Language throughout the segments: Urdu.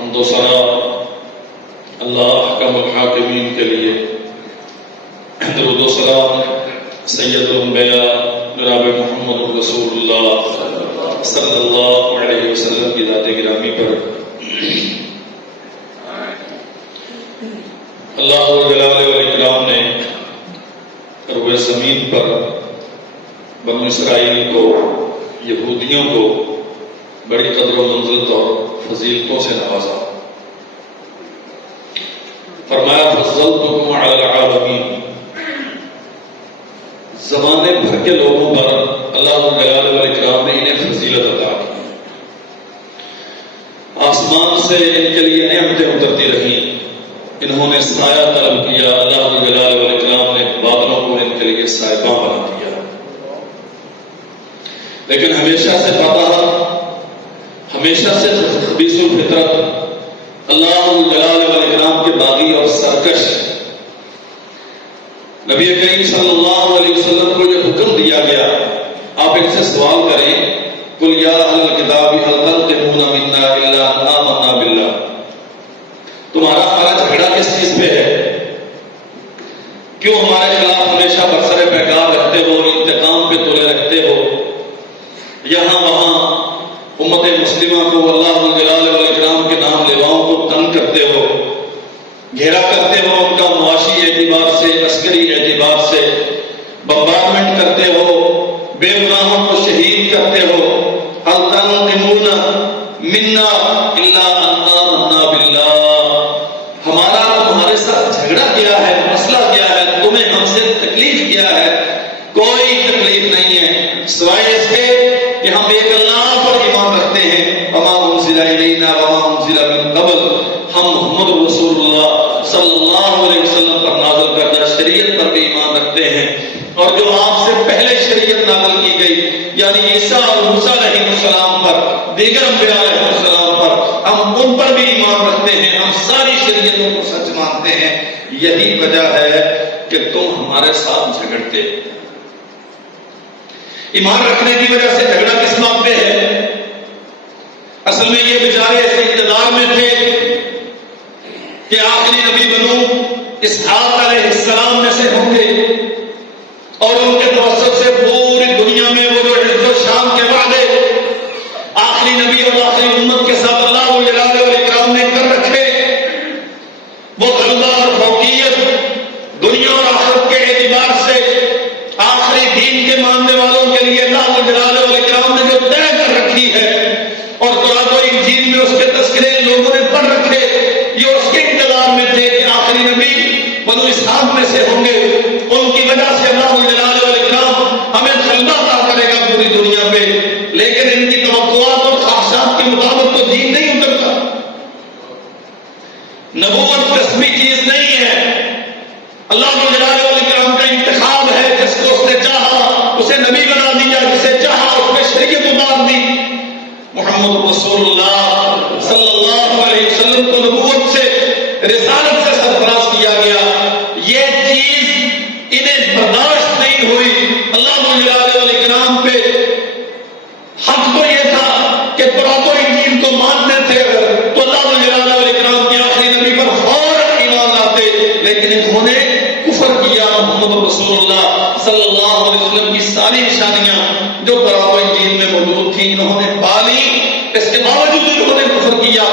حمد و ثنا اللہ احکم الحاکمین کے لیے، درود و سلام سید الانبیاء جناب محمد رسول اللہ صلی اللہ علیہ وسلم کی ذات گرامی پر اللہ جلالہ والاکرام نے روئے زمین پر بنو اسرائیل کو، یہودیوں کو بڑی قدر و منزلت اور فضیلتوں سے نوازا۔ فرمایا فضلتکم علی العالمین، زمانے بھر کے لوگوں پر اللہ جلالہ والاکرام نے انہیں فضیلت عطا کی، آسمان سے ان کے لیے نعمتیں اترتی رہیں، انہوں نے سایہ طلب کیا، اللہ جلالہ والاکرام نے بادلوں کو ان کے لیے سائباں بنا دیا، لیکن ہمیشہ سے پتہ، ہمیشہ سے خبیث الفطرت اللہ جلالہ والاکرام کے باغی اور سرکش نبی کریم صلی اللہ علیہ وسلم کو یہ حکم دیا گیا، آپ ان سے سوال کریں، قل یا اہل الکتاب هل تنقمون منا الا ان آمنا باللہ، تمہارا ہمارا جھگڑا کس چیز پہ ہے؟ کیوں ہمارے خلاف ہمیشہ برسر پیکار رکھتے ہو، انتقام پہ تلے رکھتے ہو، یہاں وہاں امت مسلمہ کو، اللہ جلالہ والاکرام کے نام لیواؤں کو تنگ کرتے ہو، گھیرا کرتے ہو، ان کا معاشی اعتبار سے، عسکری اعتبار سے بمبارڈمنٹ کرتے ہو، بے گناہوں کو شہید کرتے ہو، هل تنقمون منا الا ان آمنا باللہ، ہمارا تمہارے ساتھ جھگڑا کیا ہے، مسئلہ کیا ہے، تمہیں ہم سے تکلیف کیا ہے؟ کوئی تکلیف نہیں ہے، سوائے اس کے کہ ہم ایک اللہ پر ایمان رکھتے ہیں، وما انزل الینا وما انزل من قبل، ہم محمد رسول اللہ صلی اللہ علیہ وسلم پر نازل کردہ شریعت پر بھی ایمان رکھتے ہیں، اور جو آپ سے پہلے شریعت نازل کی گئی یعنی عیسیٰ اور موسیٰ علیہ السلام پر، دیگر انبیاء علیہ السلام پر، ہم ان پر بھی ایمان رکھتے ہیں، ہم ساری شریعتوں کو سچ مانتے ہیں۔ یہی وجہ ہے کہ تم ہمارے ساتھ جھگڑتے۔ ایمان رکھنے کی وجہ سے جھگڑا کس بات پہ ہے؟ اصل میں یہ بیچارے اس اقتدار میں تھے کہ آخری نبی بنو اسحاق علیہ السلام میں سے ہوں گے، اور ان کے توسط سے پوری دنیا میں وہ جو عزت و شان کے وعدے آخری نبی اور آخری امت کے ساتھ اللہ جلالہ والاکرام نے کر رکھے، وہ غلبہ اور فوقیت دنیا اور آخرت کے اعتبار سے آخری دین کے ماننے والوں کے لیے اللہ جلالہ والاکرام نے جو طے کر رکھی ہے، اور تورات و انجیل میں اس کے تذکرے لوگوں نے پڑھ رکھے، یہ اس کے انتظار میں تھے کہ آخری نبی بنو اسحاق میں سے ہوں گے، ان کی وجہ سے اللہ جلالہ والاکرام ہمیں غلبہ عطا کرے گا پوری دنیا پہ، لیکن ان کی توقعات اور خواہشات کے مطابق تو دین نہیں اترتا۔ نبوت قسمی چیز نہیں ہے، اللہ جلالہ والاکرام کا انتخاب ہے، جس کو اس نے چاہا اسے نبی بنا دیا، جسے چاہا اس پہ شریعت اتار دی۔ محمد رسول اللہ صلی اللہ علیہ وسلم کو نبوت سے، رسالت سے سرفراز کیا گیا، یہ چیز انہیں برداشت نہیں ہوئی۔ اللہ جلالہ والاکرام پہ حق تو یہ تھا کہ تورات و انجیل کو مانتے تھے تو اللہ جلالہ والاکرام کے آخری نبی پر فوراً ایمان لاتے، لیکن انہوں نے کفر کیا۔ محمد رسول اللہ صلی اللہ علیہ وسلم کی ساری نشانیاں جو تورات و انجیل میں موجود تھیں انہوں نے پالی، اس کے باوجود انہوں نے کفر کیا۔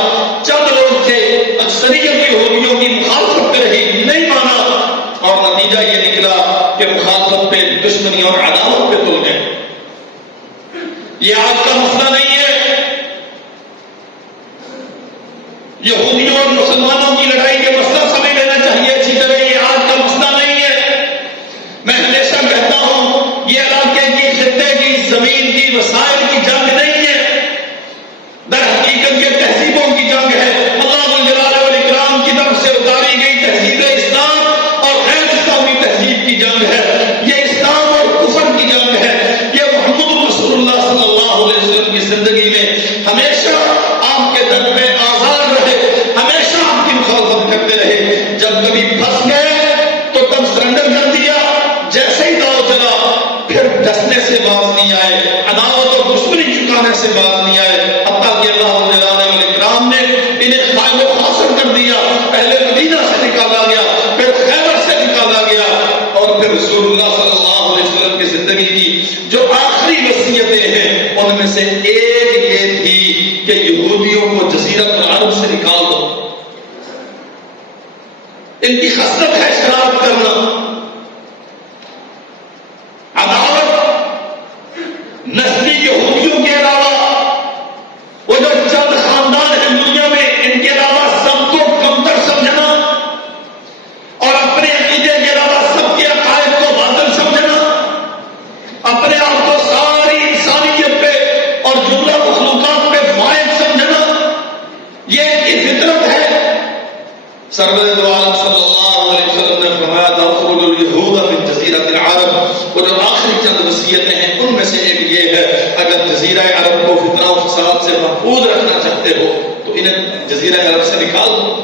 چند لوگ تھے، اکثریت یہودیوں کی مخالفت پہ رہی، نہیں مانا، اور نتیجہ یہ نکلا کہ مخالفت پہ، دشمنی اور عداوت پہ تل گئے۔ یہ آج کا مسئلہ نہیں ہے، یہودیوں اور مسلمانوں کی لڑائی کے مسئلہ سمجھ لینا چاہیے اچھی طرح، یہ آج کا مسئلہ نہیں ہے۔ میں ہمیشہ کہتا ہوں یہ علاقے کی، خطے کی، زمین کی، وسائل کی جنگ نہیں ہے، در حقیقت یہ تہذیبوں کی جنگ ہے۔ اللہ جلالہ والاکرام کی طرف سے اتاری گئی تہذیب اسلام اور غیر اسلامی تہذیب کی جنگ ہے، یہ اسلام اور کفر کی جنگ ہے۔ یہ محمد رسول اللہ صلی اللہ علیہ وسلم کی زندگی میں ہمیشہ آپ کے در پہ آزاد رہے، ہمیشہ آپ کی مخالفت کرتے رہے، جب کبھی پھنس گئے تو تب سرنڈر کر دیا، جیسے ہی داؤ چلا پھر ڈسنے سے باز نہیں آئے، عداوت اور دشمنی چکانے سے باز یہودیوں کو جزیرۃ العرب سے نکال دو. ان کی خصلت ہے شرارت کرنا، عداوت. نسلی یہودیوں کے علاوہ وہ جو چند خاندان ہیں دنیا میں، ان کے علاوہ سب کو کمتر سمجھنا اور اپنے عقیدے کے علاوہ سب کے عقائد کو باطل سمجھنا، اپنے آپ کو ساری انسانیت پہ اور جملہ مخلوقات پہ فائد سمجھنا، یہ ان کی فطرت ہے. سرور دو عالم صلی اللہ علیہ وسلم نے فرمایا تخرج اليہود من جزیرۃ العرب. وہ جو آخری چند وصیتیں ہیں ان میں سے ایک یہ ہے، اگر جزیرہ عرب کو فتنہ و فساد سے محفوظ رکھنا چاہتے ہو تو انہیں جزیرہ عرب سے نکال دو.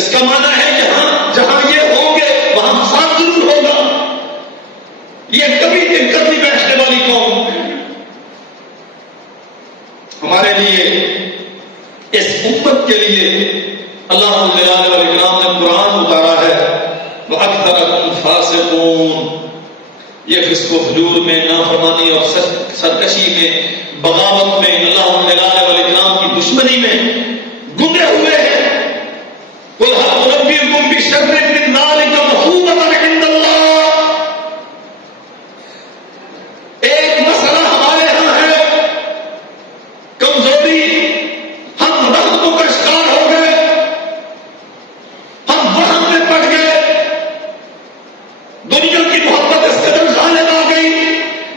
اس کا معنی ہے کہ جہاں یہ ہوں گے وہاں فساد ضرور ہوگا. یہ کبھی دقت نہیں بیٹھنے والی قوم. ہمارے لیے، اس امت کے لیے اللہ جلال والاکرام نے قرآن اتارا ہے. وَأَكْثَرَكُمْ فَاسِقُونَ. یہ فسق و فجور میں، نافرمانی اور سرکشی میں، بغاوت میں، اللہ جلال والاکرام کی دشمنی میں گندے ہوئے ہیں. قُلْ هَلْ أُنَبِّئُكُم بِشَرٍّ مِّن ذَلِكَ مَثُوبَةً عِندَ اللَّهِ. ایک مسئلہ ہمارے ہاں ہے، کمزوری، ہم رغبتوں کا شکار ہو گئے، ہم وہم میں پڑ گئے، دنیا کی محبت اس قدر غالب آ گئی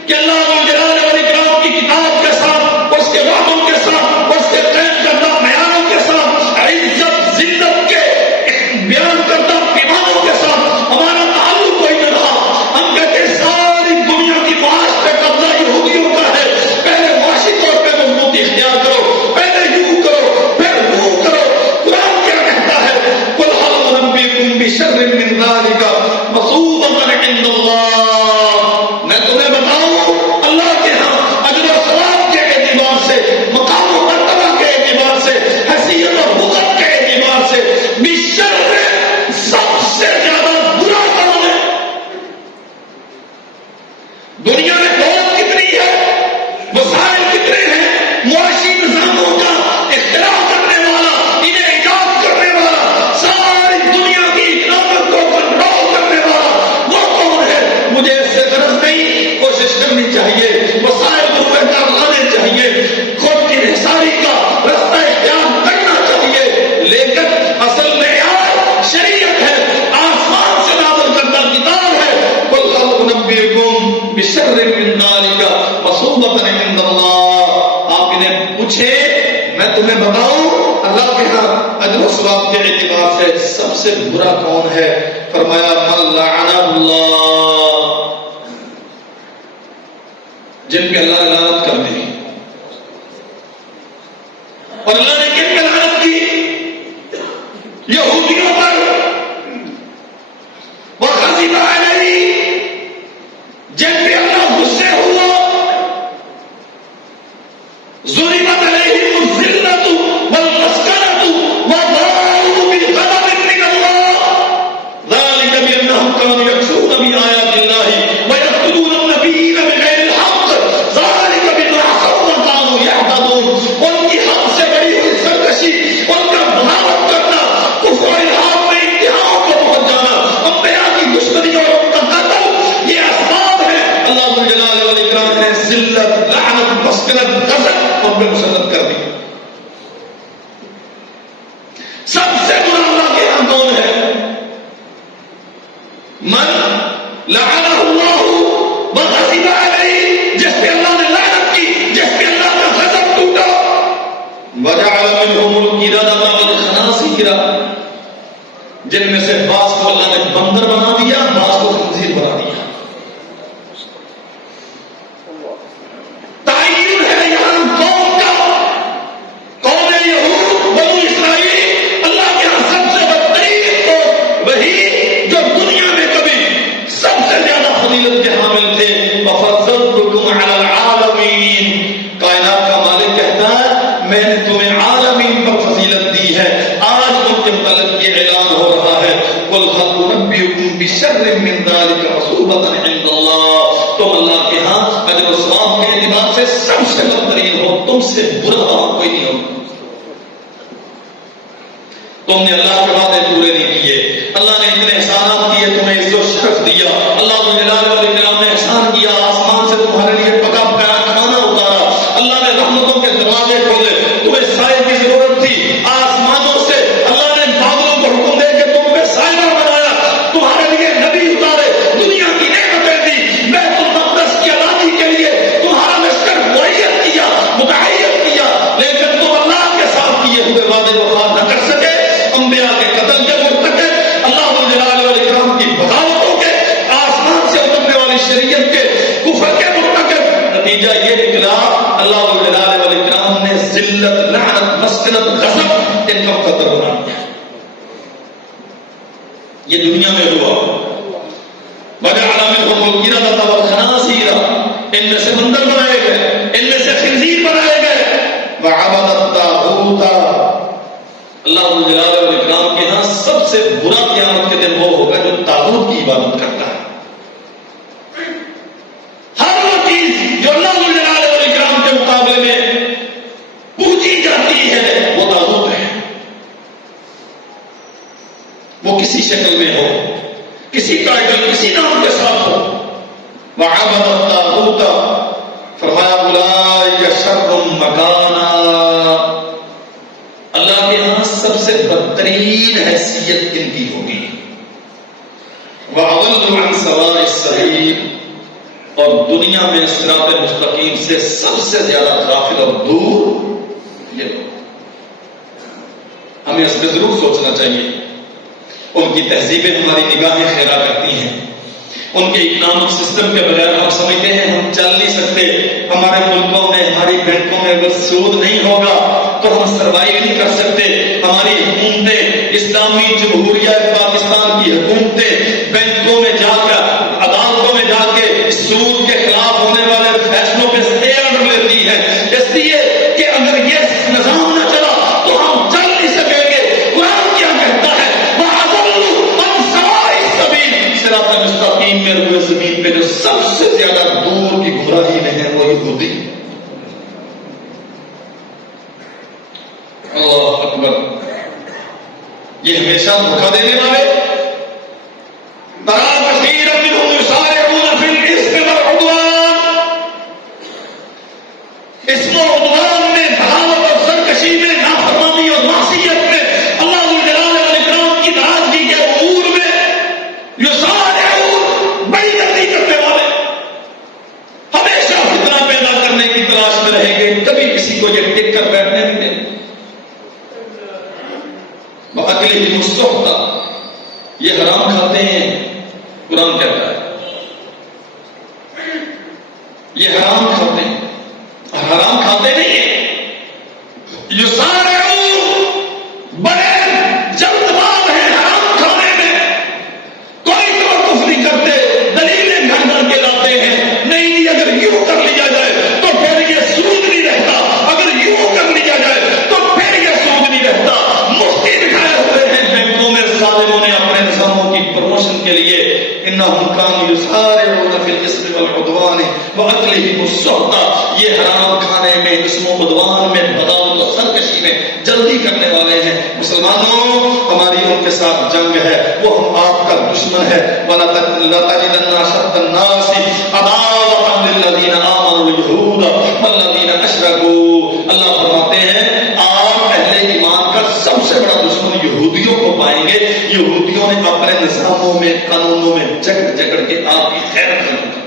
کہ اللہ جلال والاکرام کی کتاب کے ساتھ، اس کے وعدوں کے ساتھ، اس کے قید کردہ بیانوں کے ساتھ، عزت ذلت کے بیان کردہ پیمانوں کے ساتھ ہمارا تعلق کوئی نہ رہا. ہم کہتے ہیں ساری دنیا کی معاش پہ قبضہ یہودیوں کا ہے، پہلے معاشی طور پہ مضبوطی اختیار کرو، پہلے یوں کرو پھر وہ کرو. قرآن کیا کہتا ہے؟ قُلْ هَلْ أُنَبِّئُكُم بِشَرٍّ مِّن ذَلِكَ مَثُوبَةً عِندَ اللَّهِ. میں تمہیں بتاؤں اللہ کے ہاں اجر و ثواب کے اعتبار سے، مقام و مرتبہ کے اعتبار سے، حیثیت اور وقت کے اعتبار سے، بشر سب سے زیادہ برا کام ہے. دنیا میں دولت کتنی ہے، وسائل کتنے ہیں، معاشی نظاموں کا اختراع کرنے والا، انہیں ایجاد کرنے والا، ساری دنیا کی اکنامک کو کنٹرول کرنے والا وہ کون ہے؟ مجھے اس سے غرض نہیں، کوشش کرنی چاہیے، وسائل کو بہتر لانے چاہیے، خود انحصاری کا رستہ اختیار کرنا چاہیے، لیکن اصل معیار شریعت ہے، آسمان سے نازل کردہ کتاب ہے. قُلْ هَلْ أُنَبِّئُكُم بِشَرٍّ مِّن ذَلِكَ مَثُوبَةً عِندَ اللَّهِ. آپ انہیں پوچھیں، میں تمہیں بتاؤں اللہ کے ہاں اجر و ثواب کے اعتبار سے سب سے برا کون ہے؟ فرمایا مَن لَعَنَهُ اللَّهُ. جن پہ اللہ نے لعنت کر دی. اور اللہ نے کن پہ لعنت کی؟ یہودیوں پر. وَغَضِبَ عَلَيْهِ. جن پہ اللہ غصے ہوا. ضُرِبَتْ عَلَيْهِمُ الذِّلَّةُ وَالْمَسْكَنَةُ وَبَاءُوا بِغَضَبٍ مِّنَ اللَّهِ ذَلِكَ بِأَنَّهُمْ كَانُوا يَكْفُرُونَ بِآيَاتِ اللَّهِ وَيَقْتُلُونَ النَّبِيِّينَ بِغَيْرِ الْحَقِّ ذَلِكَ بِمَا عَصَوْا وَكَانُوا يَعْتَدُونَ. ان کی حد سے بڑی ہوئی سرکشی، ان کا بغاوت کرنا، کفر و الحاد میں انتہاؤں کو پہنچ جانا، انبیاء کی دشمنی اور ان کا قتل، یہ اسباب ہیں. اللہ جلال والاکرام نے ذلت، لعنت، مسکنت، غضب ان پہ مسلط کر دی. سب سے برا اللہ کے یہاں کون ہے؟ من لعنہ اللہ وغضب علیہ. جس پہ اللہ نے لعنت کی، جس پہ اللہ کا غضب ٹوٹا. وجعل منهم القردة والخنازير. جن میں سے بعض کو اللہ نے بندر بنا دیا، بعض کو خنزیر بنا دیا. تعین ہے یہاں قوم کا، قوم یہود بنو اسرائیل. اللہ کے یہاں سب سے بدترین قوم وہی جو دنیا میں کبھی سب سے زیادہ فضیلت کے حامل تھے. وَفَضَّلْتُكُمْ عَلَى الْعَالَمِينَ. کائنات کا مالک کہتا ہے میں نے تمہیں عالمین پر فضیلت دی ہے. آج ان کے متعلق یہ اعلان ہو رہا ہے قُلْ هَلْ أُنَبِّئُكُم بِشَرٍّ مِّن ذَلِكَ مَثُوبَةً عِندَ اللَّهِ. تم اللہ کے ہاں اجر و ثواب کے اعتبار سے سب سے بدترین ہو، تم سے برا کوئی نہیں ہوگا. تم نے اللہ کے وعدے پورے نہیں کیے. اللہ نے اتنے احسانات کیے, تمہیں عزت و شرف دیا. اللہ جلال والاکرام نے احسان کیا, آسمان سے تمہارے لیے پکا پکایا کھانا اتارا. اللہ نے رحمتوں کے دروازے کھولے, تمہیں سائے کی ضرورت تھی, آسمانوں سے اللہ نے بادلوں کو حکم دے کے تم پہ سایہ بنایا, تمہارے لیے نبی اتارے, دنیا کی نعمتیں دی, بیت المقدس کی آبادی کے لیے تمہارا لشکر معیت کیا, متعین کیا, لیکن تم اللہ کے ساتھ کیے ہوئے وعدے وفا نہ کر سکے. انبیاء کے قتل کے مرتکب, اللہ جلال والاکرام کی بغاوتوں کے, آسمان سے اترنے والی شریعت کے کفر کے مرتکب. نتیجہ یہ نکلا, اللہ جلال والاکرام نے ذلت, لعنت, مسکنت, غضب ان کا قدر بنا دیا. یہ دنیا میں ہوا. وجعل منهم القردة والخنازير, ان میں سے بندر بنائے گئے, ان میں سے خنزیر بنائے گئے. وعبد الطاغوت, اللہ جلال والاکرام کے ہاں سب سے برا قیامت کے دن وہ ہوگا جو طاغوت کی عبادت کرتا ہے. ہر وہ چیز جو اللہ جلال والاکرام کے مقابلے میں پوجی جاتی ہے وہ طاغوت ہے. وہ کسی شکل میں ہو, کسی ٹائٹل, کسی نام کے ساتھ ہو. وعبد الطاغوت, فرمایا اولئک شر مکانا, اللہ کے ہاں سب سے بدترین حیثیت ان کی ہوگی. وَأَضَلُّ عَنْ سَوَاءِ السَّبِيلِ, اور دنیا میں صراط مستقیم سے سب سے زیادہ غافل اور دور یہ لوگ. ہمیں اس پہ ضرور سوچنا چاہیے. ان کی تہذیبیں ہماری نگاہیں خیرہ کرتی ہیں. ان کے اکنامک سسٹم کے بغیر ہم سمجھتے ہیں ہم چل نہیں سکتے. ہمارے ملکوں میں, ہماری بینکوں میں اگر سود نہیں ہوگا تو ہم سروائیو نہیں کر سکتے. ہماری حکومتیں, اسلامی جمہوریہ پاکستان کی حکومتیں بینکوں میں جا کر, عدالتوں میں جا کے سود کے خلاف ہونے والے فیصلوں پہ اسٹے آرڈر لیتی ہیں, اس لیے کہ اگر یہ نظام نہ چلا تو ہم چل نہیں سکیں گے. قرآن کیا کہتا ہے, وَأَضَلُّ عَنْ سَوَاءِ السَّبِيلِ, صراط مستقیم میں روئے زمین پہ جو سب سے زیادہ دور کی گمراہی میں ہے وہ یہودی. اللہ اکبر. یہ ہمیشہ دھوکہ دینے والے, ترى كثيرا منهم يسارعون في الإثم والعدوان, اسم و عدوان میں, بغاوت اور سرکشی میں, نافرمانی اور معصیت میں, اللہ جلال والاکرام کی ناراضگی کے امور میں یسارعون, بڑی جلدی کرنے والے, ہمیشہ فتنہ پیدا کرنے کی تلاش میں رہیں گے, کبھی کسی کو یہ ٹک کر بیٹھنے نہیں دیں. وَأَكْلِهِمُ السُّحْتَ, یہ حرام کھاتے ہیں. قرآن کہتا ہے یہ حرام کھاتے ہیں, حرام کھاتے نہیں ہیں. یسارعون, بڑے جلد باز ہیں حرام کھانے میں, کوئی توقف نہیں کرتے, دلیلیں گھر گھر کے لاتے ہیں. نہیں جی اگر یوں کر لیا جائے تو پھر یہ سود نہیں رہتا, اگر یوں کر لیا جائے تو پھر یہ سود نہیں رہتا. مفتی دکھائے ہوئے ہیں بینکوں میں ظالموں نے اپنے نظاموں کی پروموشن کے لیے. انہم کانوا یسارعون فی الاسم والعدوان واکلہم السحت, یہ حرام کھانے میں, اسم و عدوان میں, بغاوت و سرکشی میں جلدی کرنے والے ہیں. مسلمانوں, ہماری ان کے ساتھ جنگ ہے, وہ ہم آپ کا دشمن ہے. وَلَتَجِدَنَّ أَشَدَّ النَّاسِ عَدَاوَةً لِلَّذِينَ آمَنُوا الْيَهُودَ وَالَّذِينَ أَشْرَكُوا, اللہ فرماتے ہیں آپ اہل ایمان کا سب سے بڑا دشمن یہودیوں کو پائیں گے. یہودیوں نے اپنے نظاموں میں, قانونوں میں جگڑ جگڑ کے آپ کی خیر کریں گے,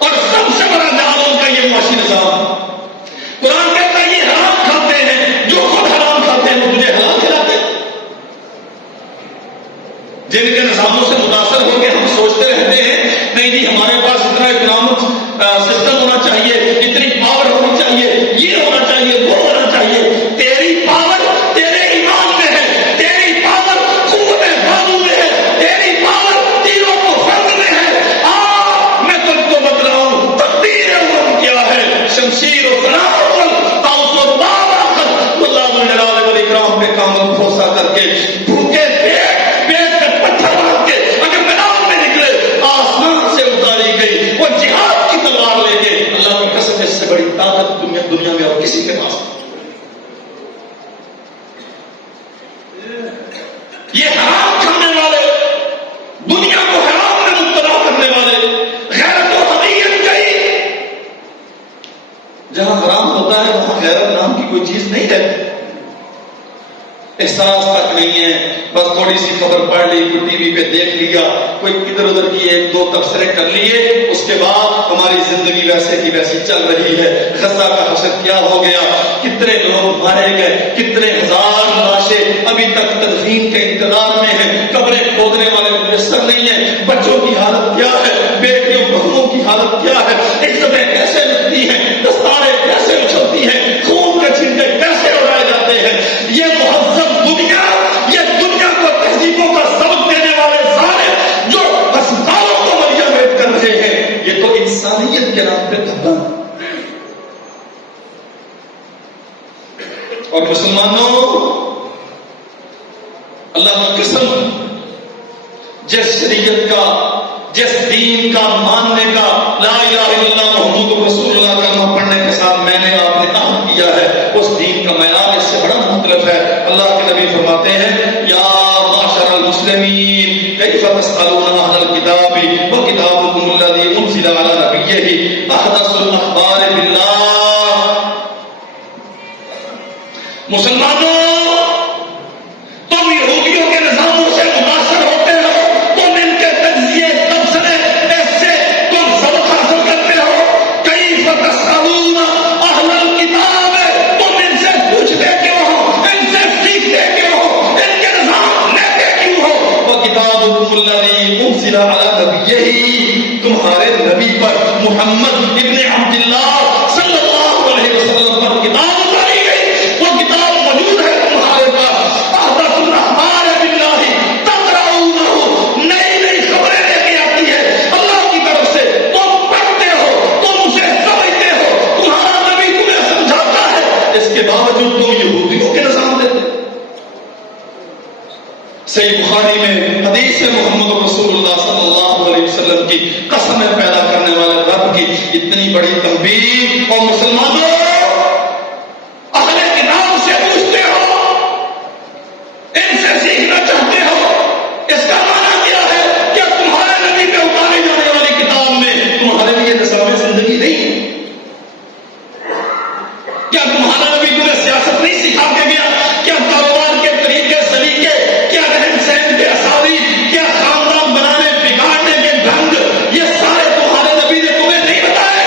اور سب سے بڑا جہالوں کا یہ معاشی نظام. قرآن کہتا ہے یہ حرام کھاتے ہیں, جو خود حرام کھاتے ہیں وہ تجھے حلال کھلاتے ہیں. جن کے نظاموں سے متاثر ہو کے ہم سوچتے رہتے ہیں نہیں جی ہمارے پاس اتنا اکنامک سسٹم ہونا چاہیے, اتنی پاور ہونی چاہیے, یہ ہونا چاہیے, وہ ہونا چاہیے. تیری پاور تیرے ایمان میں ہے, تیری پاور قوت بازو میں ہے, تیری پاور تیروں کو فرد میں ہے. میں تم کو بتلاؤں تقدیر کیا ہے. شمشیر دنیا میں اور کسی کے پاس نہیں. یہ حرام کھانے والے، دنیا کو حرام میں مبتلا کرنے والے، غیرت و حمیت گئی. جہاں حرام ہوتا ہے وہاں غیرت نام کی کوئی چیز نہیں رہتی. احساس تک نہیں ہے، بس تھوڑی سی خبر پڑھ لی، کوئی ٹی وی پہ دیکھ لیا، کوئی ادھر ادھر کی ایک دو تبصرے کر لیے، اس کے بعد ہماری زندگی ویسے کی ویسی چل رہی ہے. غزہ کا حشر کیا ہو گیا، کتنے لوگ مارے گئے، کتنے ہزار لاشیں ابھی تک تدفین کے انتظار میں ہیں، قبریں کھودنے والے میسر نہیں ہیں. بچوں کی حالت کیا ہے، بیٹیوں بہنوں کی حالت کیا ہے، عزتیں کیسے لگتی ہیں، دستاریں کیسے اچھلتی ہیں، خون کے چھینٹے کیسے اڑائے جاتے ہیں. یہ مہذب دنیا، یہ دنیا کو تہذیبوں کا سبق دینے والے ظالم جو ہسپتالوں کو ملیا بیٹ کر رہے ہیں، یہ تو انسانیت کے نام پہ دھبا. اور مسلمانوں، اللہ کی قسم، جس شریعت کا، جس دین کا ماننے کا، لا الہ الا اللہ محمد رسول اللہ کلمہ پڑھنے کے ساتھ میں نے آپ نے عہد کیا ہے، اس دین کا معیار اس سے بڑا مختلف ہے. اللہ کے نبی فرماتے ہیں، یا معاشر المسلمین کیف تسألون اہل الکتاب وکتابکم الذی انزل علی نبیہ احدث الاخبار باللہ. مسلمانوں، تم یہودیوں کے نظاموں سے متاثر ہوتے ہو، تم ان کے تجزیے تبصرے ایسے تم سبق حاصل کرتے ہو. کیف تسألون اہل الکتاب، تم ان سے پوچھتے کیوں ہو، ان سے سیکھتے کیوں ہو، ان کے نظام لیتے کیوں ہو. وکتابکم الذی انزل علی نبیہ، تمہارے نبی پر محمد ابن عبداللہ صلی اللہ علیہ وسلم پر کتاب اتاری گئی، وہ کتاب موجود ہے تمہارے پاس. احدث الاخبار باللہ تقرؤونہ، نئی نئی خبریں لے کے آتی ہے اللہ کی طرف سے، تم پڑھتے ہو، تم اسے سمجھتے ہو، تمہارا نبی تمہیں سمجھاتا ہے، اس کے باوجود تم یہودیوں کے نظام دیتے. صحیح بخاری میں حدیث ہے، محمد رسول اللہ صلی اللہ علیہ وسلم کی قسمیں پیدا کرنے والے رب کی اتنی بڑی تنبیہ. اور مسلمانوں، اہل کتاب سے پوچھتے ہو، ان سے سیکھنا چاہتے ہو، اس کا معنی کیا ہے؟ کیا تمہارے نبی پہ اتاری جانے والی کتاب میں تمہارے لیے نظام زندگی نہیں ہے؟ کیا تمہارا نبی تمہیں سیاست نہیں سکھا کے گیا؟ کیا کاروبار کے طریقے سلیقے، کیا رہن سہن کے اسالیب، کیا خاندان بنانے بگاڑنے کے ڈھنگ، یہ سارے تمہارے نبی نے تمہیں نہیں بتائے؟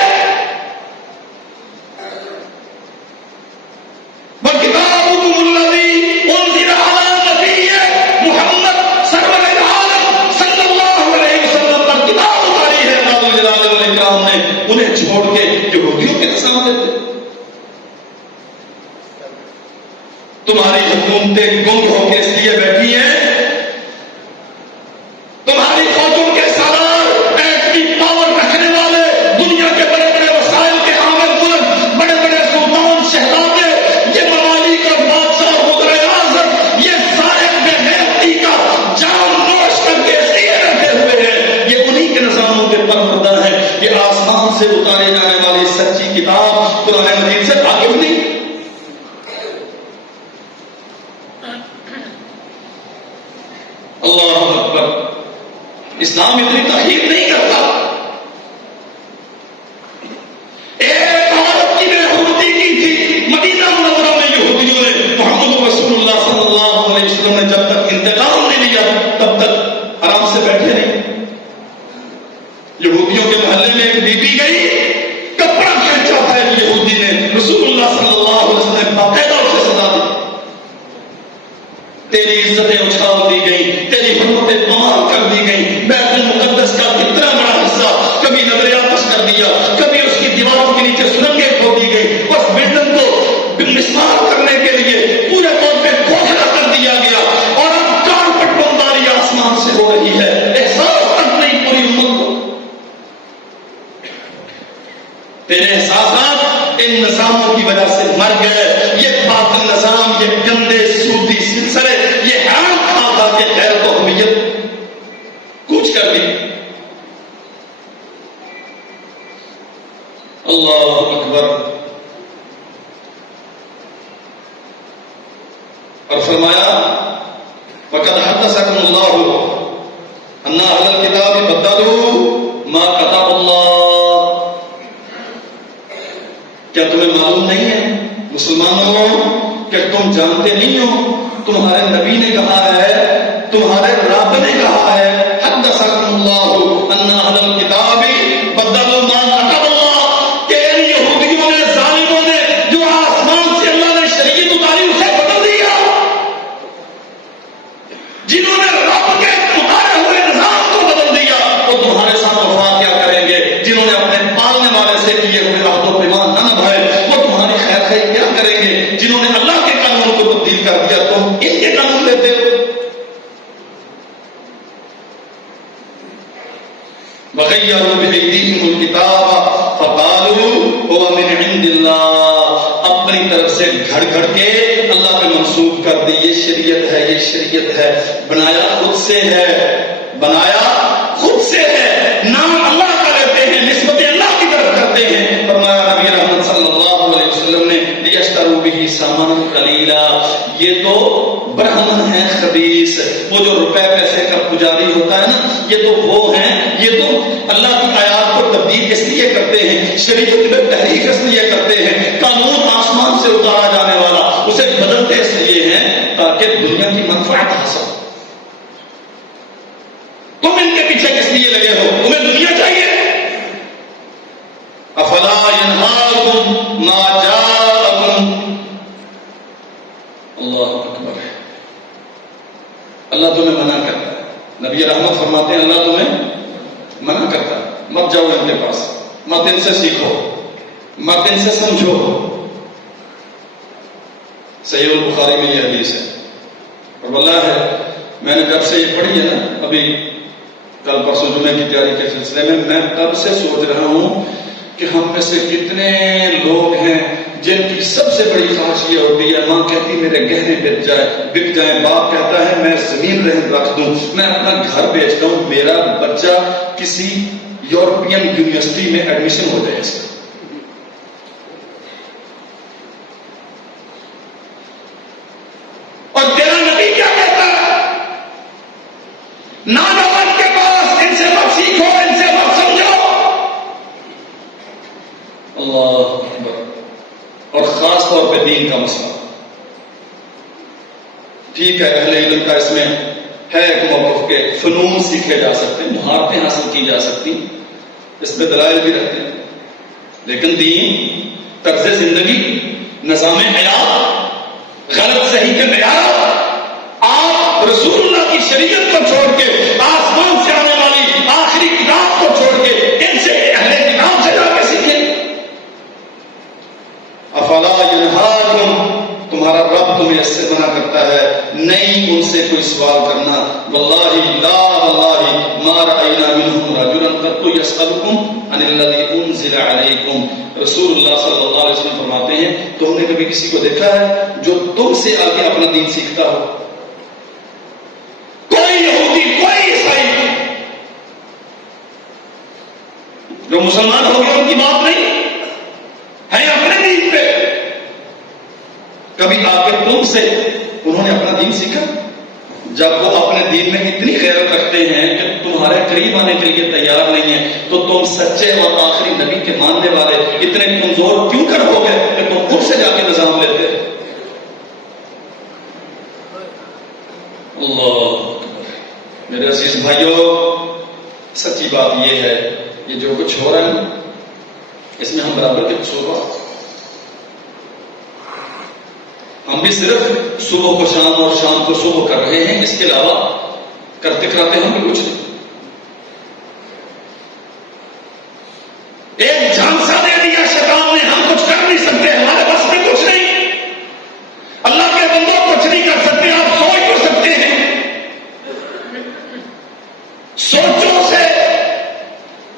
وَكِتَابُكُمُ الَّذِي أُنزِلَ عَلَىٰ نَبِيِّكُم محمد سرور عالم صلی اللہ علیہ وسلم پر کتاب اتاری ہے. اللہ جلال والاکرام نے انہیں چھوڑ کے یہودیوں کے نظام دیتے. تمہاری حکومتیں گنگ ہو کے اس لیے بیٹھی ہیں، تمہاری فوجوں کے سالار، ایٹمی پاور رکھنے والے، دنیا کے بڑے بڑے وسائل کے حامل ملک، بڑے بڑے سلطان شہزادے، یہ ممالک اور بادشاہ وزرائے اعظم، یہ سارے بے غیرتی کا جان نوش کر کے اس لیے بیٹھے ہوئے ہیں. یہ انہی کے نظاموں کے پروردہ ہیں. یہ آسمان سے اتارے جانے والی سچی کتاب قرآن مجید سے واقف نہیں. اللہ اکبر. اسلام اتنی تحقیق نہیں کرتا. ایک عورت کی بےحرمتی کی تھی مدینہ منورہ میں یہودیوں نے. محمد رسول اللہ صلی اللہ علیہ وسلم نے جب تک انتقام نہیں لیا تب تک آرام سے بیٹھے نہیں. یہودیوں کے محلے میں ایک بی بی گئی، کپڑا کھینچا ہے یہودی نے. رسول اللہ صلی اللہ علیہ وسلم نے باقاعدہ اسے سزا دی. تیری عزتیں اچھال دی گئی، تیری حرمتیں پامال کر دی گئی. بیت المقدس کا اور فرمایا وَقَدْ حَدَّثَكُمُ اللَّهُ أَنَّ أَهْلَ الْكِتَابِ بَدَّلُوا مَا كَتَبَ اللَّهُ. کیا تمہیں معلوم نہیں ہے مسلمانوں کہ تم جانتے نہیں ہو تمہارے نبی نے کہا ہے تمہارے رب نے کہا ہے حدثکم اللہ ان اہل الکتاب بدلوا ما كتب اللہ کہ ان یہودیوں نے ظالموں نے جو آسمان سے اللہ نے شریعت اتاری اسے بدل دیا جنہوں نے رب کے اتارے ہوئے نظام کو بدل دیا وہ تمہارے ساتھ وفا کیا کریں گے جنہوں نے اپنے پالنے والے سے کیے ہوئے عہد و پیمان نہ نبھائے وہ تمہاری خیر خیر کیا کریں گے جنہوں نے اللہ کے قانون کو تبدیل کر دیا تم ان کے قانون لیتے ہو. وغیروا بأیدیہم الکتاب فقالوا هو من عند اللہ. اپنی طرف سے گھڑ گھڑ کے اللہ پہ منسوب کر دی یہ شریعت ہے یہ شریعت ہے. بنایا خود سے ہے بنایا خود سے ہے نام اللہ کا لیتے ہیں نسبت اللہ کی طرف کرتے ہیں. فرمایا نبی رحمت صلی اللہ علیہ وسلم نے لیشتروا به ثمنا قلیلا. یہ تو برہمن ہے خبیث وہ جو روپے پیسے کا پجاری ہوتا ہے نا یہ تو وہ ہیں یہ تو اللہ کی آیات کو تبدیل اس لیے کرتے ہیں شریعت میں تحریف اس لیے کرتے ہیں قانون آسمان سے اتارا جانے والا اسے بدلتے اس لیے ہیں تاکہ دنیا کی منفعت حاصل. تم ان کے پیچھے کس لیے لگے ہو تمہیں دنیا چاہیے. افلا ینہاکم ما جاءکم. اللہ اکبر. اللہ تمہیں منع کرتا ہے نبی رحمت فرماتے ہیں اللہ تمہیں منع کرتا ہے مت جاؤ ان کے پاس مت ان سے سیکھو مت ان سے سمجھو. صحیح البخاری میں یہ حدیث ہے اور واللہ ہے میں نے جب سے یہ پڑھی ہے نا ابھی کل پرسوں جمعے کی تیاری کے سلسلے میں تب سے سوچ رہا ہوں کہ ہم میں سے کتنے لوگ ہیں جن کی سب سے بڑی خواہش یہ ہوتی ہے ماں کہتی میرے گہنے بک جائیں باپ کہتا ہے میں زمین رہن رکھ دوں میں اپنا گھر بیچ دوں میرا بچہ کسی یورپین یونیورسٹی میں ایڈمیشن ہو جائے اس کا. اور تیرا نبی کیا کہتا ہے نادوان کے پاس ان سے مت سیکھو ان سے مت سمجھو. اللہ اکبر. اور خاص طور پہ دین کا مسئلہ ٹھیک ہے اہل علم کا اس میں ہے ایک موقف کے فنون سیکھے جا سکتے مہارتیں حاصل کی جا سکتی اس پہ دلائل بھی رہتے ہیں لیکن دین طرز زندگی نظام حیات غلط صحیح کے معیار آپ رسول اللہ کی شریعت کو چھوڑ کے آسمان سے آنے والی آخری کتاب کو چھوڑ کے ان سے اہل کتاب سے جا کے سیکھیں. افلا ینہاکم تمہارا رب تمہیں اس سے منع کرتا ہے نہیں ان سے کوئی سوال کرنا. واللہ لا واللہ ما رأینا منہم رجلا قط یسألکم عن الذی انزل علیکم. رسول اللہ صلی اللہ علیہ وسلم فرماتے ہیں تم نے کبھی کسی کو دیکھا ہے جو تم سے آ کے اپنا دین سیکھتا ہو. کوئی یہودی کوئی عیسائی جو مسلمان ہو گیا ان کی بات نہیں ہے اپنے دین پہ کبھی آ کے تم سے انہوں نے اپنا دین سیکھا. جب وہ اپنے دین میں اتنی غیرت رکھتے ہیں کہ تمہارے قریب آنے کے لیے تیار نہیں ہیں تو تم سچے اور آخری نبی کے ماننے والے اتنے کمزور کیوں کر ہو گئے کہ تم خود سے جا کے نظام لیتے. اللہ میرے عزیز بھائیوں سچی بات یہ ہے یہ جو کچھ ہو رہا ہے اس میں ہم برابر کے قصور ہم بھی صرف صبح کو شام اور شام کو صبح کر رہے ہیں اس کے علاوہ کرتے کراتے ہم بھی کچھ نہیں. ایک جھانسا دے دیا شیطان نے ہم کچھ کر نہیں سکتے ہمارے بس میں کچھ نہیں. اللہ کے بندوں کچھ نہیں کر سکتے آپ سوچ تو سکتے ہیں سوچوں سے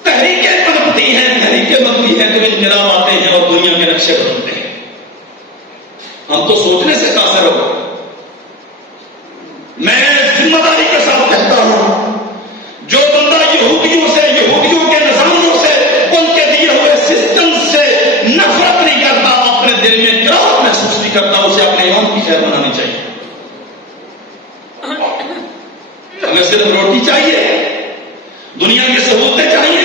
تحریکیں پنپتی ہیں تحریکیں بنتی ہیں تو انقلاب آتے ہیں اور دنیا کے نقشے بدلتے ہیں. ہم تو سوچنے سے قاصر ہو. میں ذمہ داری کے ساتھ کہتا ہوں جو بندہ یہودیوں سے یہودیوں کے نظاموں سے ان کے دیے ہوئے سسٹم سے نفرت نہیں کرتا اپنے دل میں کراہت محسوس نہیں کرتا اسے اپنے ایمان کی خیر بنانی چاہیے. ہمیں صرف روٹی چاہیے، دنیا کی سہولتیں چاہیے،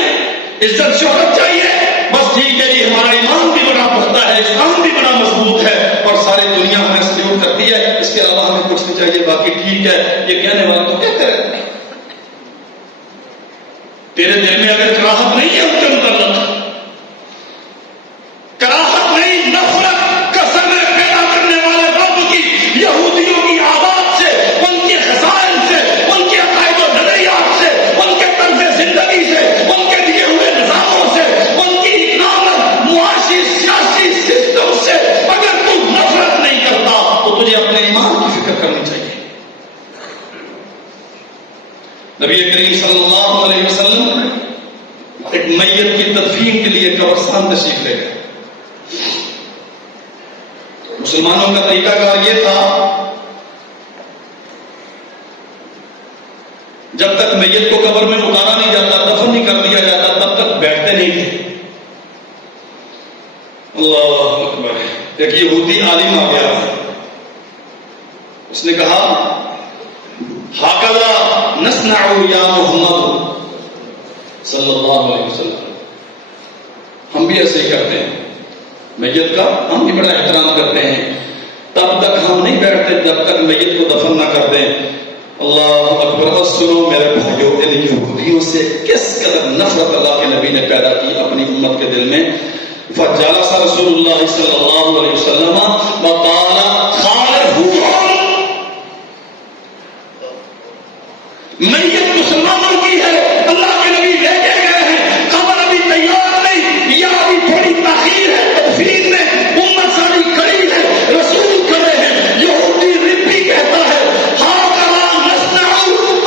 عزت شہرت چاہیے، بس ٹھیک ہے جی ہمارا ایمان بھی بڑا پختہ ہے، اسلام بھی بڑا مضبوط ہے اور ساری دنیا ہمیں سلوٹ کرتی ہے، اس کے علاوہ ہمیں کچھ نہیں چاہیے، باقی ٹھیک ہے۔ یہ کہنے والے تو کہتے رہتے ہیں، تیرے دل میں اگر کراہت نہیں ہے ان کے متعلق، کراہت نہیں، نفرت کا سمے پیدا کرنے والے رب کی یہودیوں کی عادات سے، ان کے خصائل سے، ان کے عقائد و نظریات سے، ان کے طرز زندگی سے، ان کے دیے ہوئے نظاموں سے، ان کی اکنامک معاشی سیاسی سسٹم سے اگر تو نفرت نہیں کرتا تو تجھے اپنے ایمان کی فکر کرنی چاہیے۔ نبی کریم صلی اللہ علیہ وسلم ایک میت کی تدفین کے لیے قبرستان تشریف لے گئے۔ مسلمانوں کا طریقہ کار یہ تھا، جب تک میت کو قبر میں اتارا نہیں جاتا، دفن نہیں کر دیا جاتا، تب تک بیٹھتے نہیں تھے۔ اللہ اکبر۔ ایک یہودی عالم آ گیا، اس نے کہا ہاکذا نصنع یا محمد صلی اللہ علیہ وسلم، ہم بھی ایسے ہی کرتے ہیں، میت کا ہم بھی بڑا احترام کرتے ہیں، تب تک ہم نہیں بیٹھتے جب تک میت کو دفن نہ کر دیں۔ اللہ اکبر۔ اور سنو میرے بھائیوں، ان یہودیوں سے کس قدر نفرت اللہ کے نبی نے پیدا کی اپنی امت کے دل میں۔ فجلس رسول اللہ صلی اللہ علیہ وسلم وقال خالفوهم، میت مسلمانوں کی ہے، اللہ کے نبی لے کے گئے ہیں، خبر ابھی تیار نہیں یا ابھی تھوڑی تاخیر ہے تدفین میں، امت ساری کھڑی ہے، رسول کھڑے ہیں، یہودی ربی کہتا ہے ہاکذا نصنع،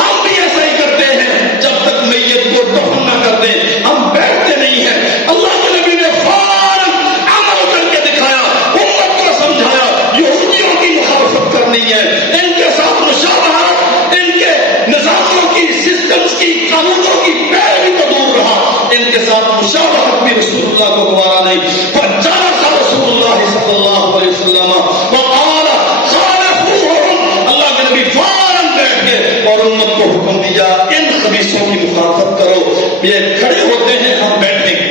ہم بھی ایسا ہی کرتے ہیں، جب تک میت کو دفن نہ کر دیں ہم بیٹھتے نہیں ہیں۔ اللہ کے نبی نے فوراً عمل کر کے دکھایا، امت کو سمجھایا یہودیوں کی مخالفت کرنی ہے، ان کے ساتھ مشابہت، ان کے نظاموں کی، سسٹمز کی، قانونوں کی پیروی تو دور رہا، ان کے ساتھ مشابہت بھی رسول اللہ کو گوارا نہیں۔ فجلس رسول اللہ صلی اللہ علیہ وسلم وقال خالفوهم، اللہ کے نبی فوراً بیٹھ گئے اور امت کو حکم دیا ان خبیثوں کی مخالفت کرو، یہ کھڑے ہوتے ہیں ہم بیٹھیں گے۔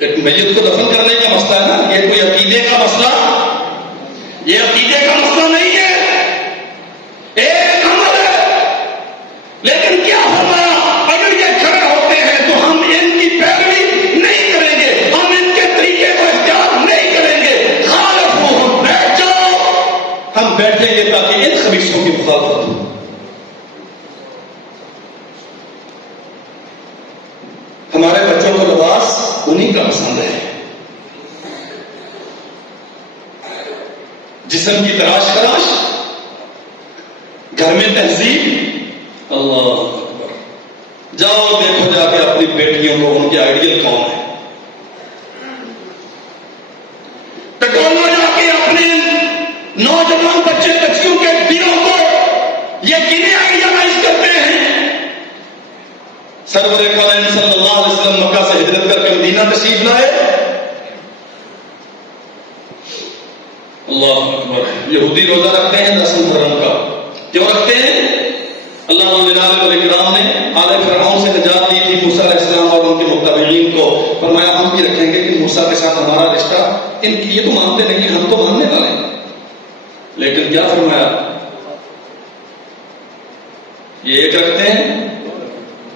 ایک میت کو دفن کرنے کا مسئلہ ہے نا، یہ کوئی عقیدے کا مسئلہ، یہ عقیدے کا مسئلہ نہیں ہے، ایک عمل ہے۔ لیکن کیا فرمایا، اگر یہ کھڑے ہوتے ہیں تو ہم ان کی پیروی نہیں کریں گے، ہم ان کے طریقے کو اختیار نہیں کریں گے، خالفوهم، بیٹھ جاؤ، ہم بیٹھیں گے تاکہ ان خبیثوں کی مخالفت ہو۔ ہمارے بچوں کو لباس انہی کا پسند ہے، جسم کی تراش خراش، گھر میں تہذیب۔ اللہ اکبر۔ جاؤ دیکھو جا کے اپنی بیٹیوں کو ان کے آئیڈیل کون ہے، ٹٹولو جا کے اپنے نوجوان بچے بچیوں کے دلوں کو یہ کنہیں آئیڈیلائز کرتے ہیں۔ سرور کائنات صلی اللہ علیہ وسلم مکہ سے ہجرت کر کے مدینہ تشریف لائے۔ اللہ اکبر۔ یہودی روزہ رکھتے ہیں 10 محرم کا، کیوں رکھتے ہیں؟ اللہ والاکرام نے آل فرعون سے نجات دی تھی موسیٰ علیہ السلام اور ان کے متبعین کو، فرمایا ہم بھی رکھیں گے کہ موسیٰ کے ساتھ ہمارا رشتہ، ان کی یہ تو مانتے نہیں، ہم تو ماننے والے ہیں، لیکن کیا فرمایا، یہ ایک رکھتے ہیں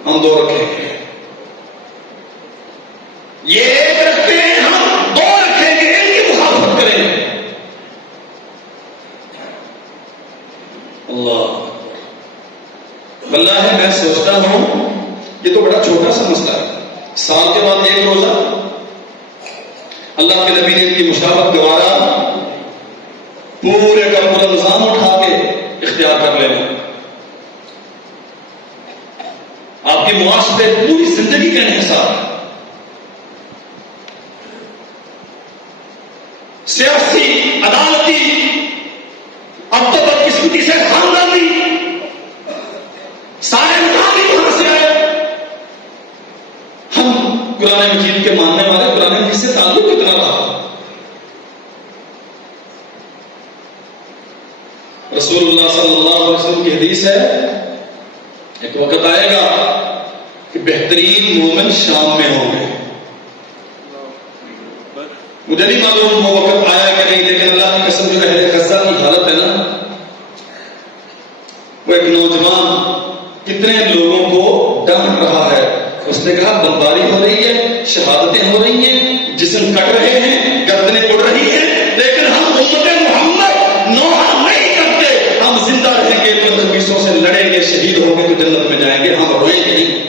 ہم 2 رکھیں گے، یہ ایک رکھتے ہیں ہم 2 رکھیں گے، ان کی مخالفت کریں گے۔ اللہ واللہ میں سوچتا ہوں یہ تو بڑا چھوٹا سا مسئلہ ہے، سال کے بعد 1 روزہ، اللہ کے نبی نے ان کی مشابہت گوارا، پورے کا پورا نظام اٹھا کے اختیار کر لینا، آپ کی معاشرے پوری زندگی کا انحصار، سیاسی، عدالتی، اب تو بدقسمتی سے خاندانی، سارے نظام ہی وہاں سے آئے۔ ہم قرآن مجید کے ماننے والے، قرآن مجید سے تعلق کتنا رہا، رسول اللہ صلی اللہ علیہ وسلم کی حدیث ہے، ایک وقت آئے گا کہ بہترین مومن شام میں ہوں گے. مجھے نہیں معلوم وہ وقت آیا کہ نہیں، لیکن اللہ کی قسم جو اہل غزہ کی حالت ہے نا، وہ ایک نوجوان کتنے لوگوں کو ڈانٹ رہا ہے. اس نے کہا بمباری ہو رہی ہے، شہادتیں ہو رہی ہیں، جسم کٹ رہے ہیں، گردنیں اڑ رہی ہیں، لیکن ہم امت محمد نوحہ نہیں کرتے. ہم زندہ رہیں گے تو خبیثوں سے لڑیں گے، شہید ہوں گے تو جنت میں جائیں گے، ہم روئیں گے نہیں.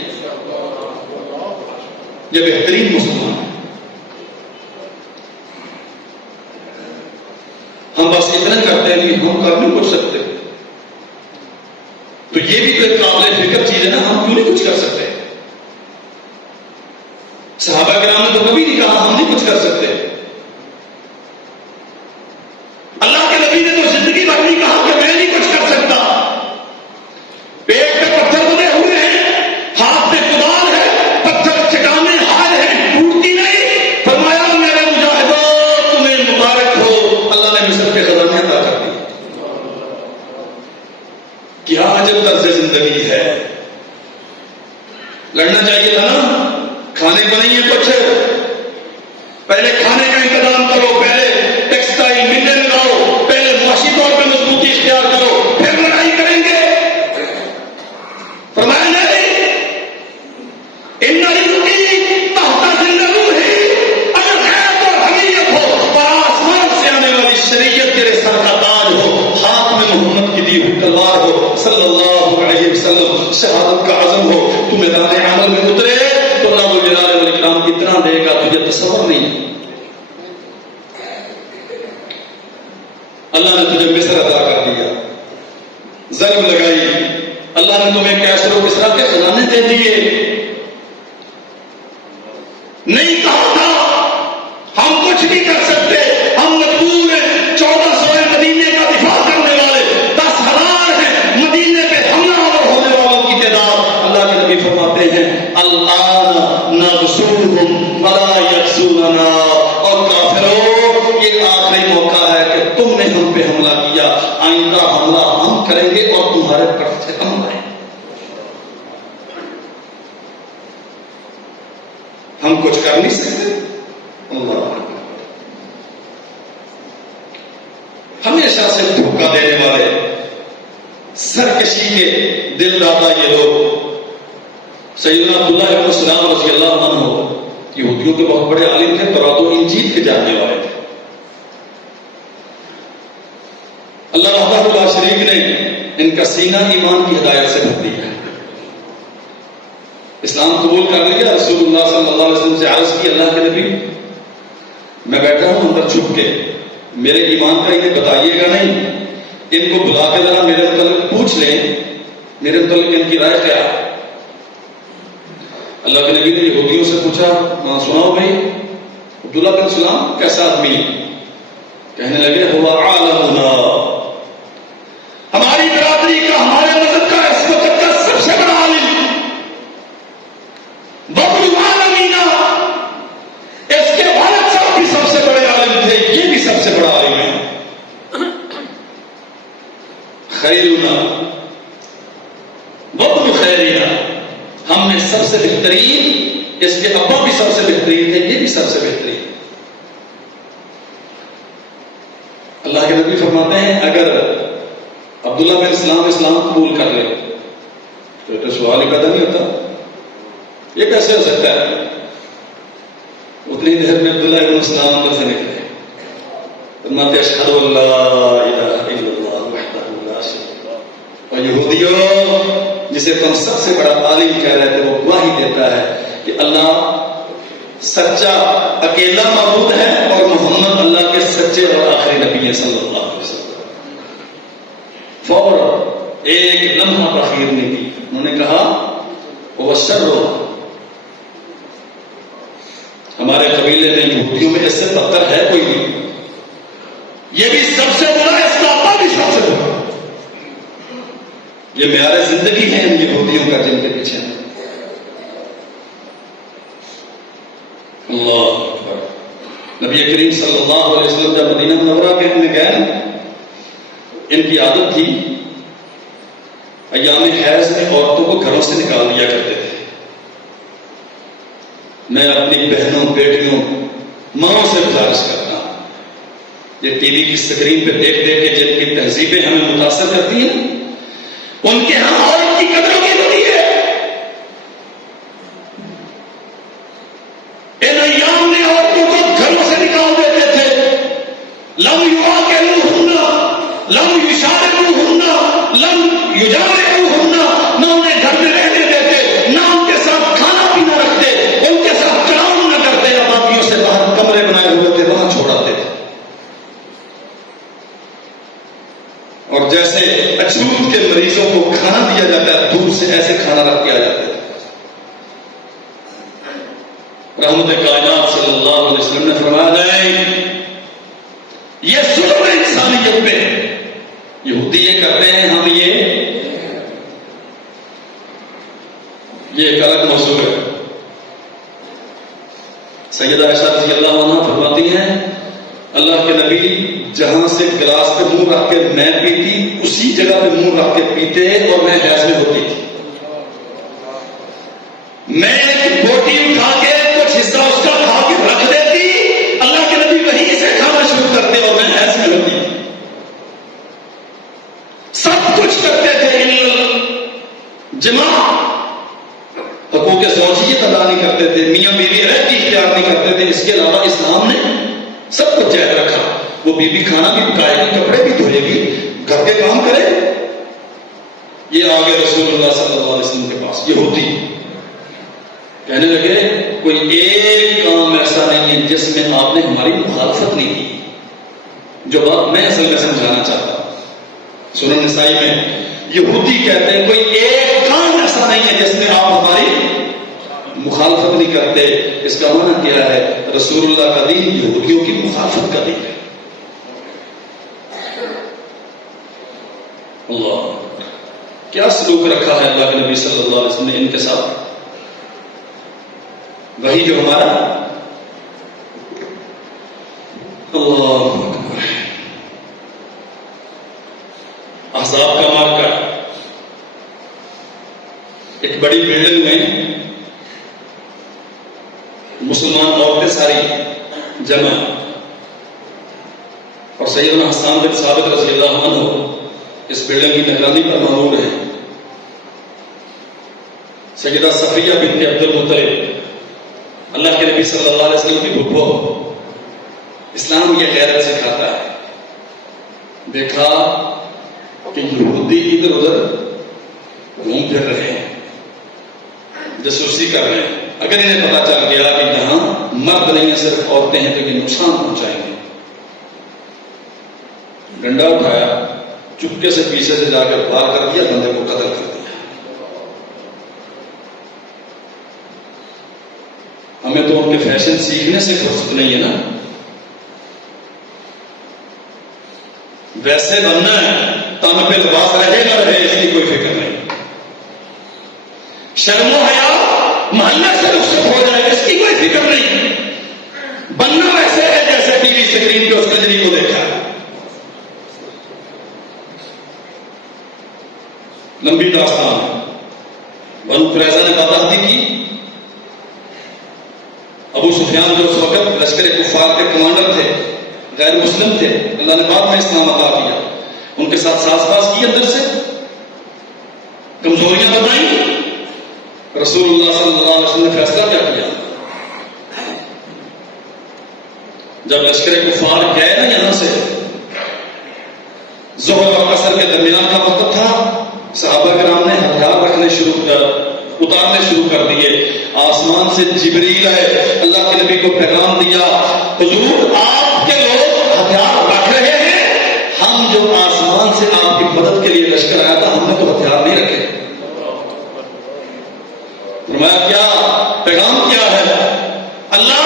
یہ بہترین مسلمان ہے. ہم بس اتنا کرتے ہیں کہ ہم کر نہیں کچھ سکتے. تو یہ بھی تو ایک قابل فکر چیز ہے نا، ہم کیوں نہیں کچھ کر سکتے؟ صحابہ کرام نے تو کبھی نہیں کہا ہم نہیں کچھ کر سکتے. اللہ کے نبی نے تو زندگی بھر نہیں کہا کہ میں نہیں کچھ کر سکتا. پیٹ پہ پتھر بنے ہوئے ہیں، ہاتھ پہ کدال ہے، پتھر چٹانیں حال ہیں، ٹوٹتی نہیں. فرمایا میرے مجاہدوں تمہیں مبارک ہو، اللہ نے مصر کے خزانے عطا کر دی. کیا عجب طرز زندگی ہے. لڑنا چاہیے تھا نا. کھانے کو نہیں ہے کچھ، پہلے کھانے کا انتظام کرو، پہلے ٹیکسٹائل ملیں لگاؤ، پہلے معاشی طور پہ مضبوطی اختیار کرو، پھر لڑائی کریں گے. فرمایا نہیں، ان رزقی تحت ظل روحی، اگر غیرت اور حمیت ہو اور آسمان سے آنے والی شریعت تیرے سر کا تاج ہو، ہاتھ میں محمد کی دی ہوئی تلوار ہو صلی اللہ علیہ وسلم، شہادت کا عزم ہو، تو میدان عمل میں اترے تو اللہ جلال والاکرام کتنا دے گا تجھے تصور نہیں. اللہ نے تجھے مصر عطا کر دیا، ضرب لگائی، اللہ نے تمہیں کیسر و کسرا کے خزانے دے دیے. نہیں کہا تھا ہم کچھ نہیں کر سکتے، ہم مجبور ہیں. 1400 مدینے کا دفاع کرنے والے 10,000 ہیں، مدینے پہ حملہ آور ہونے والوں کی تعداد. اللہ کے نبی فرماتے ہیں الآن نغزوہم فلا یغزوننا، اور کافروں یہ آخری موقع ہے کہ تم نے ہم پہ حملہ کیا، آئندہ حملہ ہم کریں گے اور تمہارے پر سے ہم آئیں. ہم کچھ کر نہیں سکتے. اللہ ہمیشہ سے دھوکہ دینے والے، سرکشی کے دل دادا یہ لوگ. سیدنا عبداللہ ابن سلام رضی اللہ عنہ یہودیوں کے بہت بڑے عالم تھے، تورات و انجیل کے جاننے والے تھے. اللہ وحدہ لا شریک نے ان کا سینہ ایمان کی ہدایت سے بھر دیا. اسلام قبول کر لیا. رسول اللہ صلی اللہ علیہ وسلم سے عرض کی اللہ کے نبی میں بیٹھا ہوں اندر چھپ کے، میرے ایمان کا انہیں بتائیے گا نہیں، ان کو بلا کے ذرا میرے متعلق پوچھ لیں، میرے متعلق ان کی رائے کیا ہے. اللہ کے نبی نے یہودیوں سے پوچھا سناؤ بھائی عبداللہ بن سلام کیسا آدمی؟ کہنے لگے ہوا عالمنا، ہماری برادری کا، ہمارے مذہب کا اس وقت کا سب سے بڑا عالم. بطل عالمینا، اس کے والد صاحب بھی سب سے بڑے عالم تھے، یہ بھی سب سے بڑا عالم ہے. خیرنا بطل خیرنا، ہم میں سب سے بہترین، اس کے ابا بھی سب سے بہترین تھے، یہ بھی سب سے بہترین. اللہ کے نبی فرماتے ہیں اگر عبداللہ بن سلام اسلام قبول کر لے تو سوال ہی پیدا نہیں ہوتا، یہ کیسے ہو سکتا ہے؟ اتنی دیر میں عبداللہ بن سلام اندر سے نکلے، فرماتے اشہد ان لا الہ الا اللہ وحدہ لا شریک لہ. اور یہودیوں جسے تم سب سے بڑا عالم کہہ رہے تھے، وہ گواہی دیتا ہے کہ اللہ سچا اکیلا معبود ہے اور محمد اللہ کے سچے اور آخری نبی صلی اللہ علیہ وسلم. فوراً ایک لمحہ تاخیر نہیں کی، انہوں نے کہا وہ شر، ہمارے قبیلے میں یہودیوں میں اس سے بدتر ہے کوئی نہیں، یہ بھی سب سے بڑا، اس کا ابا بھی سب سے بڑا. یہ معیار زندگی ہے ان یہودیوں کا جن کے پیچھے. اللہ اکبر. نبی کریم صلی اللہ علیہ وسلم جب مدینہ منورہ کے میں گئے، ان کی عادت تھی ایام حیض میں عورتوں کو گھروں سے نکال دیا کرتے تھے. میں اپنی بہنوں بیٹیوں ماں سے گزارش کرتا ہوں، یہ ٹی وی کی اسکرین پہ دیکھ دیکھ کے جن کی تہذیبیں ہمیں متاثر کرتی ہیں، ان کے ہاں عورت کی قدر کی ہوتی ہے. ان ایام میں عورتوں کو گھروں سے نکال دیتے تھے. لم یواکلوہن، لم یشارکوہن، لم یجامعوہن، نہ انہیں گھر میں رہنے دیتے، نہ ان کے ساتھ کھانا پینا رکھتے، ان کے ساتھ کام نہ کرتے. آبادیوں سے باہر کمرے بنائے ہوئے تھے، وہاں چھوڑاتے تھے. اور جیسے اچھوت کے مریضوں کو کھانا دیا جاتا ہے دور سے، ایسے کھانا رکھ کے آ جاتے تھے. رحمت کائنات صلی اللہ علیہ وسلم نے فرمایا نہیں، یہ ظلم ہے انسانیت پہ. یہودی یہ کرتے ہیں، ہم یہ ایک الگ موضوع ہے. سیدہ عائشہ رضی اللہ عنہ فرماتی ہیں اللہ کے نبی جہاں سے گلاس پہ منہ رکھ کے میں پیتی، اسی جگہ پہ منہ رکھ کے پیتے اور میں حیض میں ہوتی تھی. میں ایک بوٹی اٹھا کے کچھ حصہ اس کا کھا کے رکھ دیتی، اللہ کے نبی وہیں سے کھانا شروع کرتے اور میں حیض میں ہوتی تھی. سب کچھ کرتے تھے جمع، حقوق زوجیت ادا نہیں کرتے تھے، میاں بیوی عہد اختیار نہیں کرتے تھے. اس کے علاوہ اسلام نے سب کچھ جائز رکھا. وہ بیوی کھانا بھی پکائے گی، کپڑے بھی دھوئے گی، گھر کے کام کرے. یہ آگے رسول اللہ صلی اللہ علیہ وسلم کے پاس یہ ہوتی، کہنے لگے کوئی ایک کام ایسا نہیں ہے جس میں آپ نے ہماری مخالفت نہیں کی. جو بات میں اصل میں سمجھانا چاہتا ہوں، سنن نسائی میں یہودی کہتے ہیں کوئی ایک کام ایسا نہیں ہے جس میں آپ ہماری مخالفت نہیں کرتے. اس کا معنی کیا ہے؟ رسول اللہ کا دین یہودیوں کی مخالفت کا دین ہے. اللہ کیا سلوک رکھا ہے اللہ کے نبی صلی اللہ علیہ وسلم نے ان کے ساتھ. وہی جو ہمارا اللہ اکبر احزاب کا مارکا، ایک بڑی بلڈنگ میں مسلمان عورتیں ساری جمع، اور سیدنا حسان بن ثابت رضی اللہ عنہ اس بلڈنگ کی نگرانی پر مامور ہے. سیدہ صفیہ بنت عبد المطلب اللہ کے نبی صلی اللہ علیہ وسلم کی پھپھو. اسلام یہ غیرت سکھاتا ہے. دیکھا کہ یہودی ادھر ادھر گھوم پھر رہے ہیں، جاسوسی کر رہے ہیں. اگر انہیں پتا چل گیا کہ یہاں مرد نہیں ہیں صرف عورتیں ہیں تو یہ نقصان پہنچائیں گے. ڈنڈا اٹھایا، چپکے سے پیچھے سے جا کے پار کر دیا، بندے کو قتل کر دیا. ہمیں تو ان کے فیشن سیکھنے سے فرصت نہیں ہے نا. ویسے بننا ہے، تن پہ لباس رہے نہ رہے اس کی کوئی فکر نہیں. شرم و حیا محلے سے رخصت ہو جائے اس کی کوئی فکر نہیں. بننا ویسے ہے جیسے ٹی وی اسکرین پہ اس کجری کو دیکھا. لمبی داستان. بنو قریظہ نے بادشاہی کی. ابو سفیان جو اس وقت لشکر کفار کے کمانڈر تھے، غیر مسلم تھے، اللہ نے بعد میں اسلام عطا کیا. ان کے ساتھ ساز باز کی، اندر سے کمزوریاں بتائیں. رسول اللہ صلی اللہ علیہ وسلم نے فیصلہ کیا کیا؟ جب لشکر کفار گئے نا یہاں سے، ظہر اور عصر کے درمیان کا وقت تھا، صحابہ کرام نے ہتھیار اتارنے شروع کر دیے. آسمان سے جبریل آئے، اللہ کے نبی کو پیغام دیا، حضور آپ کے لوگ ہتھیار رکھ رہے ہیں، ہم جو آسمان سے آپ کی مدد کے لیے لشکر آیا تھا ہم نے تو ہتھیار نہیں رکھے. فرمایا کیا پیغام کیا ہے؟ اللہ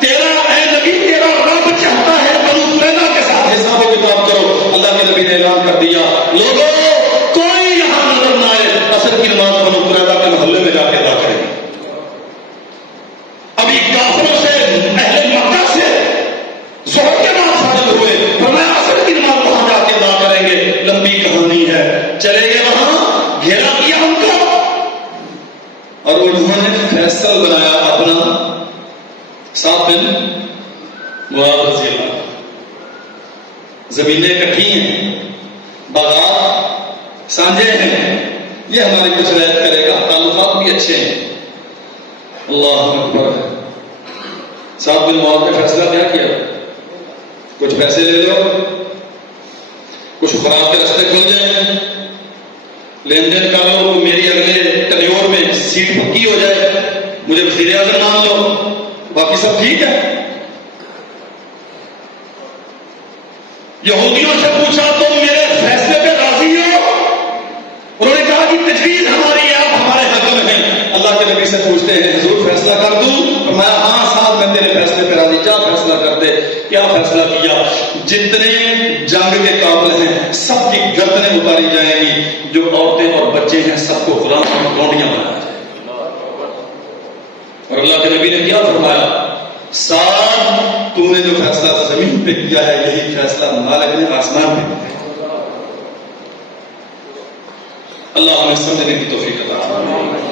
تیرا اے نبی تیرا رب چاہتا ہے بنو قریظہ کے ساتھ حساب و کتاب کرو. اللہ کے نبی نے اعلان کر دیا، لوگوں کوئی یہاں نظر نہ آئے، عصر کی نماز بنو قریظہ کے محلے میں جا کے ادا کریں. ابھی کافروں سے، اہل مکہ سے سعد بن معاذ رضی اللہ عنہ. زمینیں اکٹھی ہیں، باغات سانجے ہیں، یہ ہماری کچھ رعایت کرے گا، تعلقات بھی اچھے ہیں. اللہ اکبر. سعد بن معاذ نے فیصلہ کیا کیا؟ کچھ پیسے لے لو، کچھ خوراک کے راستے کھل جائیں، لین دین کر لو، میری اگلے ٹنیور میں سیٹ پکی ہو جائے، مجھے وزیر اعظم مان لو، باقی سب ٹھیک ہے. یہودیوں سے پوچھا تم میرے فیصلے پہ راضی ہو؟ انہوں نے کہا کہ تجویز ہماری ہے، آپ ہمارے حق میں ہیں. اللہ کے نبی سے پوچھتے ہیں حضور فیصلہ کر دوں؟ فرمایا ہاں صاحب میں تیرے فیصلے پہ راضی. کیا فیصلہ کر دے؟ کیا فیصلہ کیا؟ جتنے جنگ کے قابل ہیں سب کی گردنیں اتاری جائیں گی، جو عورتیں اور بچے ہیں سب کو غلام کی گونڈیاں بنایا جائے. اور اللہ کے نبی نے کیا فرمایا؟ سعد تو نے جو فیصلہ زمین پہ کیا ہے یہی فیصلہ مالک نے آسمان پہ کیا. اللہ ہمیں سمجھنے کی توفیق عطا فرمائے.